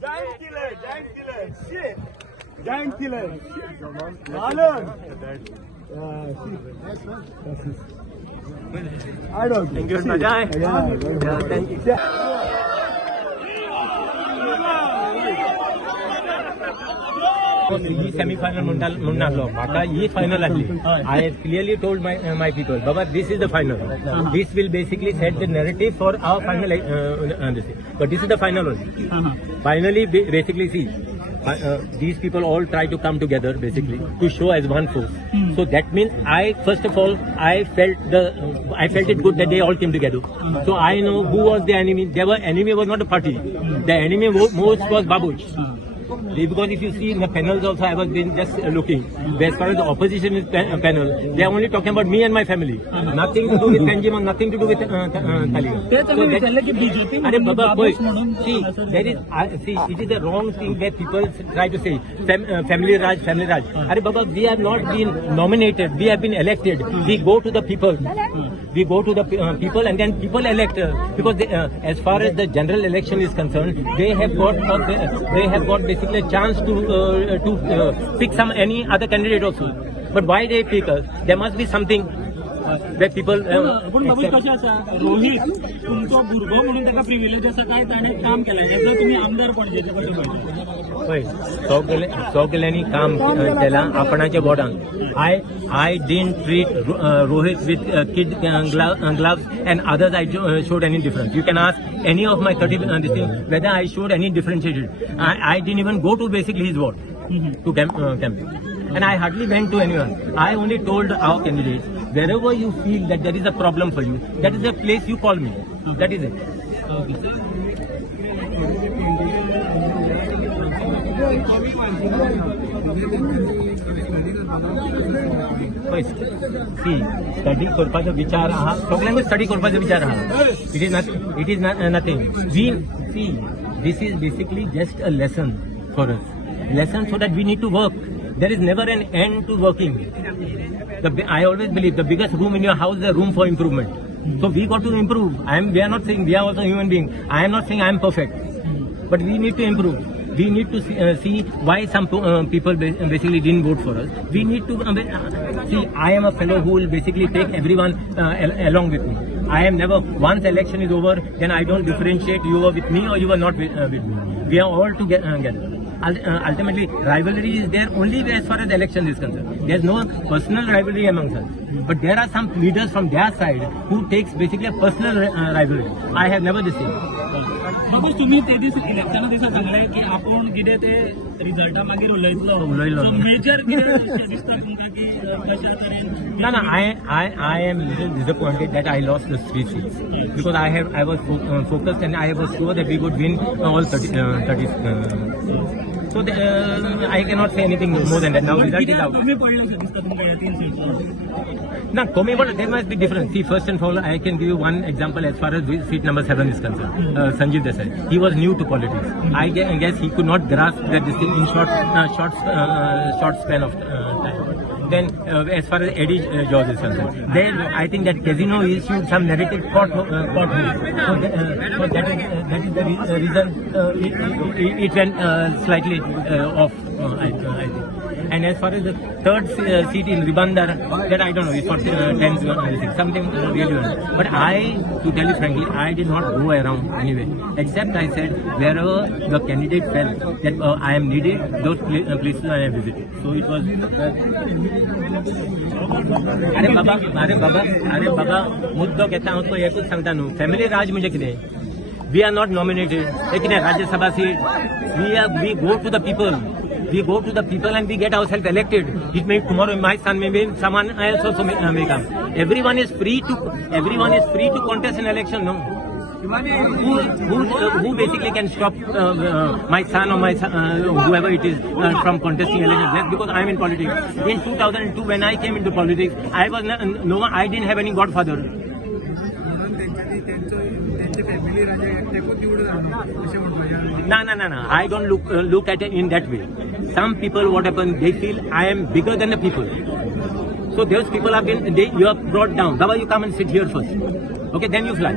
Giant killer. Shit. Giant killer. Marlon. I don't. Thank you very much. Yeah, thank you. ಈ semifinal ಮುನ್ನಾಗ್ಲೋ ಮಾಕ ಈ final ಅಲ್ಲಿ I clearly told my people Baba this is the final this will basically set the narrative for our final but this is the final only finally basically C these people all try to come together basically to show as one force. So that means first of all I felt it good that they all came together. So I know who was the enemy. Enemy was not a party. The enemy most was Babuch. Because if you see in the panels also, I was been just looking. As far as the opposition is panel, they are only talking about me and my family. Nothing to do with Kanjim and nothing to do with Taliban. See, it is the wrong thing that people try to say. Family Raj. Are Baba, we have not been nominated. We have been elected. We go to the people. We go to the people and then people elect. Because as far as the general election is concerned, they have got basically a chance to pick any other candidate also. But why they pick us? There must be something that people. Rohit तुमचो भुरगो म्हणून ताका privilege आसा काय ताणे काम केलें हेजो तुमी आमदार पणजेचे पळय सगळ्यांनी काम केलां आपणाच्या बोर्डान I didn't treat Rohit with kid gloves and others I showed any difference. You can ask any of my 30 this thing whether I showed any differentiated. I didn't even go to basically his ward to campaign. And I hardly went to anyone. I only told our candidates, wherever you feel that there is a problem for you, that is the place you call me. That is it. See, study करपाचो विचार आहा सगळ्यांक study करपाचो विचार आहा it is nothing. We see, this is basically just a lesson for us, so that we need to work. There is never an end to working. I always believe the biggest room in your house is a room for improvement. So we got to improve. We are not saying we are also human beings. I am not saying I am perfect, but we need to improve. We need to see why some people basically didn't vote for us. We need to see. I am a fellow who will basically take everyone along with me. I am never, once election is over, then I don't differentiate you are with me or you are not with me. We are all together. Ultimately, rivalry is there only as far as the election is concerned. There is no personal rivalry amongst us. But there are some leaders from their side who takes basically a personal rivalry. I have never this thing. बाबूस तुम्ही ते दीस इलेक्शना दिसा सांगले की आपण कितें ते रिजल्टा मागीर उलयतलो मेजर कितें दिसता तुमकां की कशा तरेन No, I am little disappointed that I lost the 3 seats because I was focused and I was sure that we would win all 30 so I cannot say anything more than that. Now result is out. तुम्ही पडले दिसता तुमकां ह्या 3 seat No, but there must be difference. See, first and foremost, I can give you one example as far as seat number 7 is concerned. Sanjeev Desai. He was new to politics. I guess he could not grasp that this thing in short span of time. Then, as far as Eddie George is concerned, then I think that Casino issued some narrative court so that is the reason it went slightly off. I think. And as far as the third seat in Ribandar, that I don't know, it's for 10 something really well. But to tell you frankly, I did not go around anyway. Except I said, wherever the candidate felt that I am needed, those places I have visited. So it was... अरे बाबा मुद्दो घेता हांव तुका एकूच सांगता न्हू family राज म्हणजे कितें वी आर नॉट नॉमिनेटेड हे कितें Rajya Sabha seat we go to the people and we get ourselves elected. It may tomorrow my son may be someone else also may come. Everyone is free to contest an election. No, who basically can stop my son or whoever it is from contesting elections? That's because I am in politics. In 2002, when I came into politics, I didn't have any godfather. No. I don't look at it in that way. Some people, what happens, they feel I am bigger than the people. So those people you are brought down. Baba, you come and sit here first. Okay, then you fly.